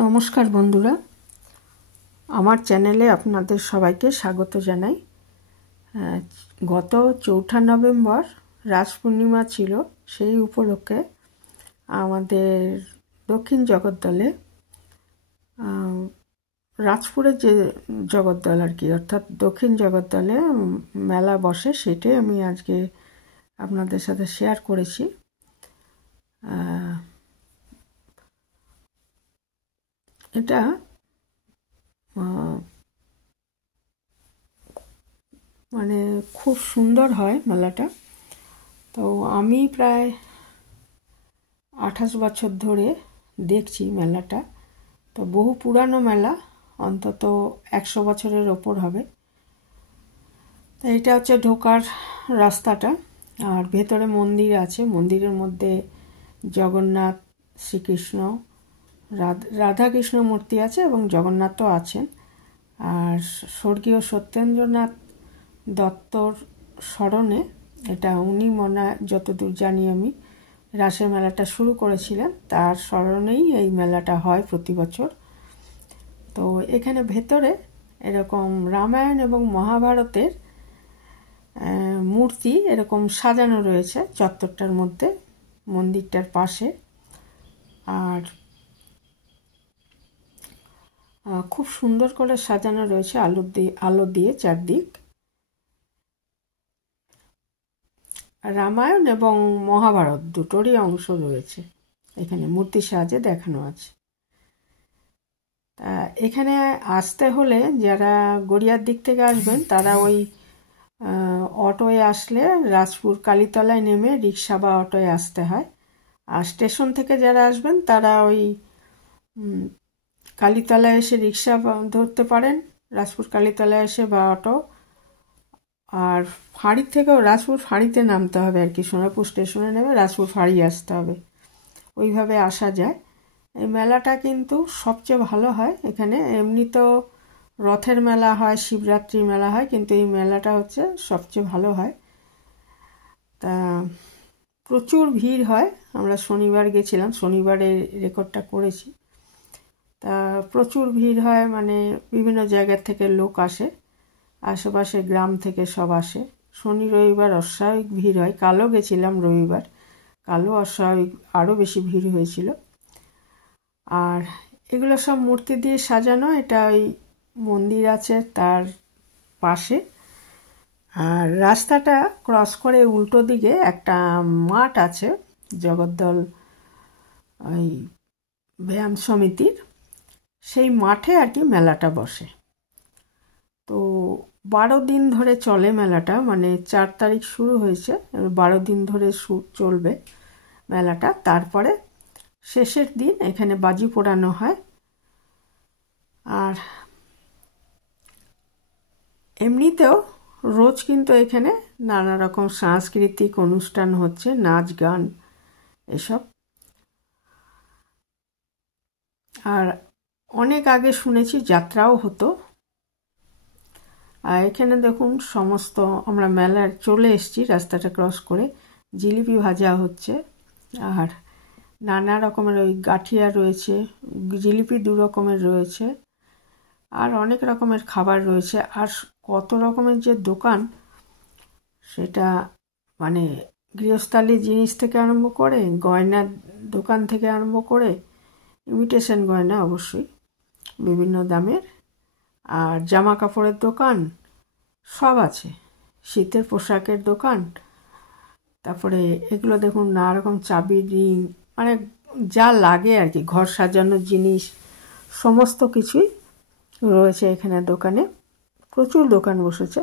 নমস্কার বন্ধুরা, আমার চ্যানেলে আপনাদের সবাইকে স্বাগত জানাই। গত 4 নভেম্বর রাস পূর্ণিমা ছিল। সেই উপলক্ষে আমাদের দক্ষিণ জগদ্দলে রাজপুরের যে জগদ্দল আর কি, অর্থাৎ দক্ষিণ জগদ্দলে মেলা বসে, সেটাই আমি আজকে আপনাদের সাথে শেয়ার করেছি। এটা মানে খুব সুন্দর হয় মেলাটা। তো আমি প্রায় 28 বছর ধরে দেখছি মেলাটা। তো বহু পুরানো মেলা, অন্তত 100 বছরের ওপর হবে। তো এটা হচ্ছে ঢোকার রাস্তাটা, আর ভেতরে মন্দির আছে। মন্দিরের মধ্যে জগন্নাথ, শ্রীকৃষ্ণ, রাধাকৃষ্ণ মূর্তি আছে এবং জগন্নাথও আছেন। আর স্বর্গীয় সত্যেন্দ্রনাথ দত্তর স্মরণে এটা, উনি মনে যতদূর জানি আমি, রাসের মেলাটা শুরু করেছিলেন। তার স্মরণেই এই মেলাটা হয় প্রতি বছর। তো এখানে ভেতরে এরকম রামায়ণ এবং মহাভারতের মূর্তি এরকম সাজানো রয়েছে চত্বরটার মধ্যে, মন্দিরটার পাশে। আর খুব সুন্দর করে সাজানো রয়েছে আলো দিয়ে চারদিক। রামায়ণ এবং মহাভারত দুটোরই অংশ রয়েছে এখানে, মূর্তির সাহায্যে দেখানো আছে। এখানে আসতে হলে যারা গড়িয়ার দিক থেকে আসবেন তারা ওই অটোয় আসলে রাজপুর কালীতলায় নেমে রিক্সা বা অটোয় আসতে হয়। আর স্টেশন থেকে যারা আসবেন তারা ওই কালীতলায় এসে রিক্সা ধরতে পারেন, রাজপুর কালীতলায় এসে, বা অটো। আর ফাঁড়ির থেকেও রাজপুর ফাঁড়িতে নামতে হবে আর কি, সোনারপুর স্টেশনে নেমে রাজপুর ফাঁড়ি আসতে হবে, ওইভাবে আসা যায়। এই মেলাটা কিন্তু সবচেয়ে ভালো হয় এখানে। এমনি তো রথের মেলা হয়, শিবরাত্রির মেলা হয়, কিন্তু এই মেলাটা হচ্ছে সবচেয়ে ভালো হয়। তা প্রচুর ভিড় হয়। আমরা শনিবার গেছিলাম, শনিবারে রেকর্ডটা করেছি। তা প্রচুর ভিড় হয়, মানে বিভিন্ন জায়গার থেকে লোক আসে, আশেপাশে গ্রাম থেকে সব আসে। শনি রবিবার অস্বাভাবিক ভিড় হয়। কালও গেছিলাম রবিবার, কালও অস্বাভাবিক আরও বেশি ভিড় হয়েছিল। আর এগুলো সব মূর্তি দিয়ে সাজানো। এটা ওই মন্দির আছে তার পাশে। আর রাস্তাটা ক্রস করে উল্টো দিকে একটা মাঠ আছে জগদ্দল ওই ব্যায়াম সমিতির, সেই মাঠে আর কি মেলাটা বসে। তো 12 দিন ধরে চলে মেলাটা, মানে 4 তারিখ শুরু হয়েছে, 12 দিন ধরে চলবে মেলাটা। তারপরে শেষের দিন এখানে বাজি পোড়ানো হয়। আর এমনিতেও রোজ কিন্তু এখানে নানা রকম সাংস্কৃতিক অনুষ্ঠান হচ্ছে, নাচ গান এসব। আর অনেক আগে শুনেছি যাত্রাও হতো। আর এখানে দেখুন সমস্ত, আমরা মেলার চলে এসেছি রাস্তাটা ক্রস করে, জিলিপি ভাজা হচ্ছে। আর নানা রকমের ওই গাঠিয়া রয়েছে, জিলিপি 2 রকমের রয়েছে, আর অনেক রকমের খাবার রয়েছে। আর কত রকমের যে দোকান, সেটা মানে গৃহস্থালী জিনিস থেকে আরম্ভ করে, গয়নার দোকান থেকে আরম্ভ করে, ইমিটেশন গয়না অবশ্যই বিভিন্ন দামের, আর জামা কাপড়ের দোকান সব আছে, শীতের পোশাকের দোকান। তারপরে এগুলো দেখুন নানা রকম চাবি, রিং, মানে যা লাগে আর কি, ঘর সাজানোর জিনিস সমস্ত কিছুই রয়েছে এখানে দোকানে। প্রচুর দোকান বসেছে।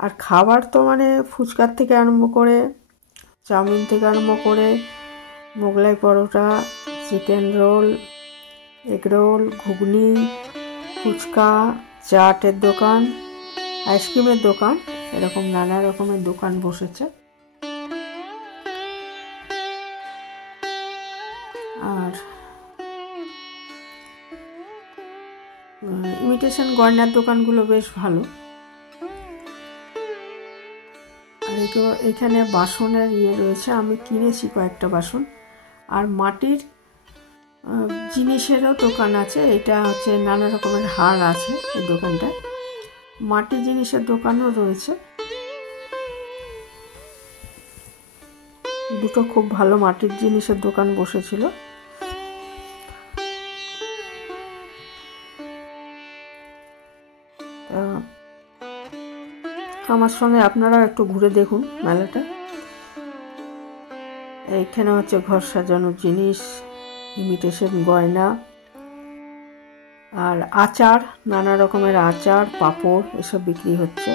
আর খাবার তো মানে ফুচকার থেকে আরম্ভ করে, চাউমিন থেকে আরম্ভ করে, Mughlai paratha, chicken roll, egg roll, ঘুগনি, ফুচকা, চাটের দোকান, আইসক্রিমের দোকান, এরকম নানা রকমের দোকান বসেছে। আর ইমিটেশন গয়নার দোকানগুলো বেশ ভালো। আর এখানে বাসনের রয়েছে, আমি কিনেছি কয়েকটা বাসন। আর মাটির জিনিসেরও দোকান আছে। এটা হচ্ছে নানা রকমের হার আছে এই দোকানটায়। মাটির জিনিসের দোকানও রয়েছে, দুটো খুব ভালো মাটির জিনিসের দোকান বসেছিল। আমার সঙ্গে আপনারা একটু ঘুরে দেখুন মেলাটা। এইখানে হচ্ছে ঘর সাজানোর জিনিস, ইমিটেশন গয়না, আর আচার, নানা রকমের আচার, পাঁপড় এসব বিক্রি হচ্ছে।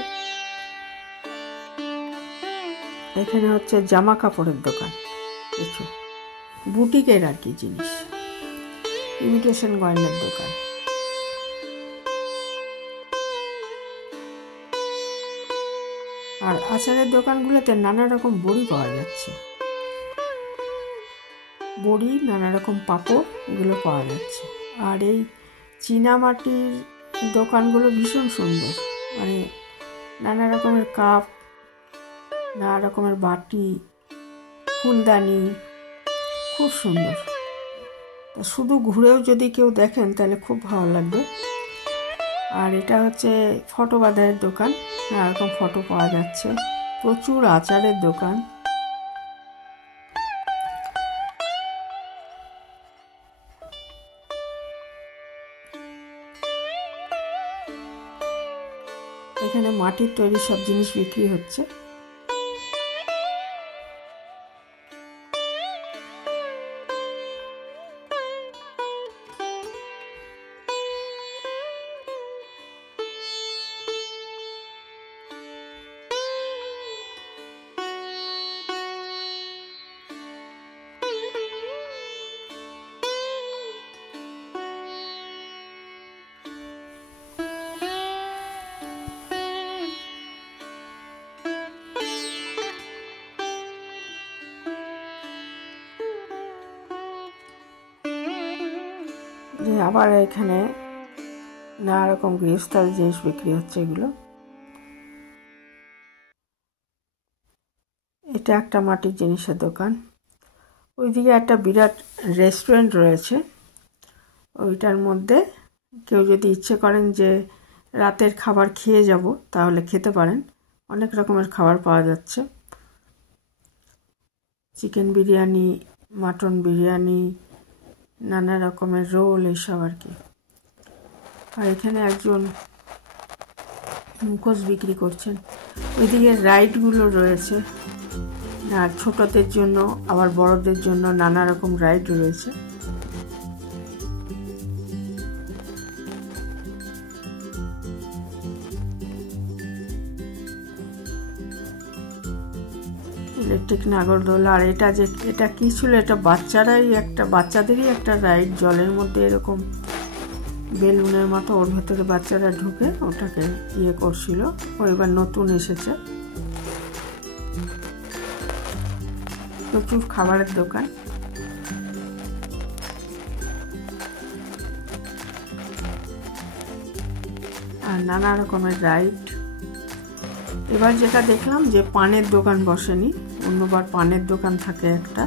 এখানে হচ্ছে জামা কাপড়ের দোকান, কিছু বুটিকের আর কি জিনিস, ইমিটেশন গয়নার দোকান। আর আচারের দোকানগুলোতে নানা রকম বড়ি পাওয়া যাচ্ছে, বড়ি, নানা রকম পাঁপড় এগুলো পাওয়া যাচ্ছে। আর এই চীনামাটির দোকানগুলো ভীষণ সুন্দর, মানে নানা রকমের কাপ, নানা রকমের বাটি, ফুলদানি, খুব সুন্দর। শুধু ঘুরেও যদি কেউ দেখেন তাহলে খুব ভালো লাগবে। আর এটা হচ্ছে ফটো বাঁধাইয়ের দোকান, নানা রকম ফটো পাওয়া যাচ্ছে। প্রচুর আচারের দোকান। এখানে মাটির তৈরি সব জিনিস বিক্রি হচ্ছে। যে আবার এখানে নানা রকম গৃহস্থালী জিনিস বিক্রি হচ্ছে। এগুলো, এটা একটা মাটির জিনিসের দোকান। ওইদিকে একটা বিরাট রেস্টুরেন্ট রয়েছে, ওইটার মধ্যে কেউ যদি ইচ্ছে করেন যে রাতের খাবার খেয়ে যাব তাহলে খেতে পারেন। অনেক রকমের খাবার পাওয়া যাচ্ছে, চিকেন বিরিয়ানি, মাটন বিরিয়ানি, নানা রকমের রোল, এসব আর কি। আর এখানে একজন মুখোশ বিক্রি করছেন। ওইদিকে রাইডগুলো রয়েছে, আর ছোটদের জন্য আবার বড়দের জন্য নানা রকম রাইড রয়েছে। ইলেকট্রিক নাগরদোলা। আর এটা কি ছিল, এটা বাচ্চাদেরই একটা রাইড, জলের মধ্যে এরকম বেলুনের মতো, ওর ভেতরে বাচ্চারা ঢুকে ওটাকে ইয়ে করছিল। ও এবার নতুন এসেছে। প্রচুর খাবারের দোকান। আর নানা রকমের রাইড। এবার যেটা দেখলাম যে পানের দোকান বসেনি, অন্যবার পানের দোকান থাকে একটা,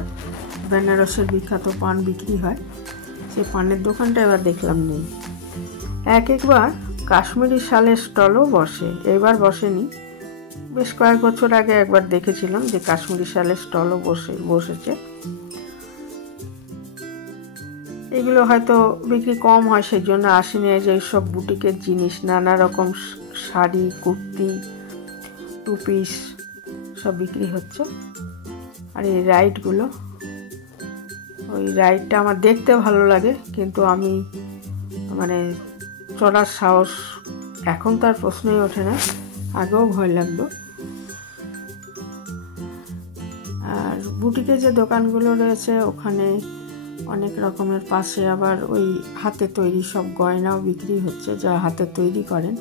বেনারসের বিখ্যাত পান বিক্রি হয়, সেই পানের দোকানটা এবার দেখলাম নেই। একবার কাশ্মীরি শালের স্টলও বসে, এবার বসেনি। বেশ কয়েক বছর আগে একবার দেখেছিলাম যে কাশ্মীরি শালের স্টলও বসেছে। এগুলো হয়তো বিক্রি কম হয়, সেই জন্য আসেনি। যে সব বুটিকের জিনিস, নানা রকম শাড়ি, কুর্তি, টু পিস সব বিক্রি হচ্ছে। আর এই রাইডগুলো, ওই রাইডটা আমার দেখতে ভালো লাগে, কিন্তু আমি মানে চড়ার সাহস এখন তার প্রশ্নই ওঠে না, আগেও ভয় লাগতো। আর বুটিকে যে দোকানগুলো রয়েছে ওখানে অনেক রকমের, পাশে আবার ওই হাতে তৈরি সব গয়নাও বিক্রি হচ্ছে, যা হাতে তৈরি করেন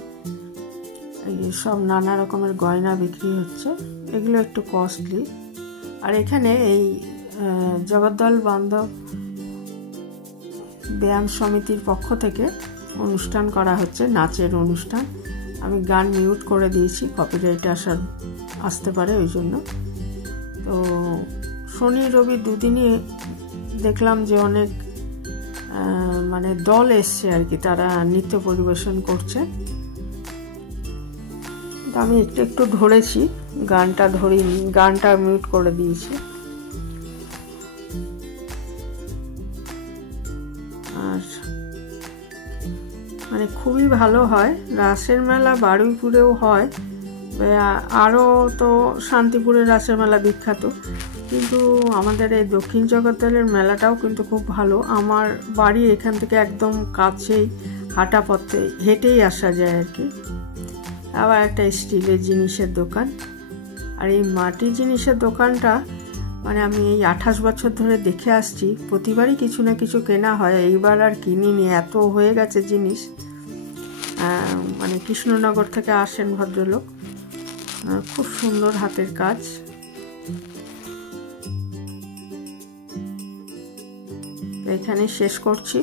এই সব নানা রকমের গয়না বিক্রি হচ্ছে। এগুলো একটু কস্টলি। আর এখানে এই জগদ্দল বান্ধব ব্যায়াম সমিতির পক্ষ থেকে অনুষ্ঠান করা হচ্ছে, নাচের অনুষ্ঠান। আমি গান মিউট করে দিয়েছি, কপিরাইট আসতে পারে ওই জন্য। তো শনি রবি দুদিনই দেখলাম যে অনেক মানে দল এসছে আর কি, তারা নৃত্য পরিবেশন করছে। আমি একটু একটু ধরেছি, গানটা ধরিনি, গানটা মিউট করে দিয়েছি। আর মানে খুবই ভালো হয় রাসের মেলা, বারুইপুরেও হয়, আরও তো শান্তিপুরের রাসের মেলা বিখ্যাত, কিন্তু আমাদের এই দক্ষিণ জগদ্দলের মেলাটাও কিন্তু খুব ভালো। আমার বাড়ি এখান থেকে একদম কাছেই, হাঁটা পথে হেঁটেই আসা যায় আর কি। আবার একটা স্টিলের জিনিসের দোকান, আর এই মাটির জিনিসের দোকানটা মানে আমি এই 28 বছর ধরে দেখে আসছি, প্রতিবারই কিছু না কিছু কেনা হয়। এইবার আর কিনিনি, এত হয়ে গেছে জিনিস। মানে কৃষ্ণনগর থেকে আসেন ভদ্রলোক, খুব সুন্দর হাতের কাজ। এখানে শেষ করছি,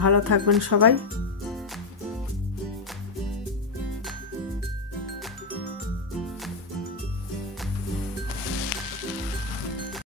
ভালো থাকবেন সবাই।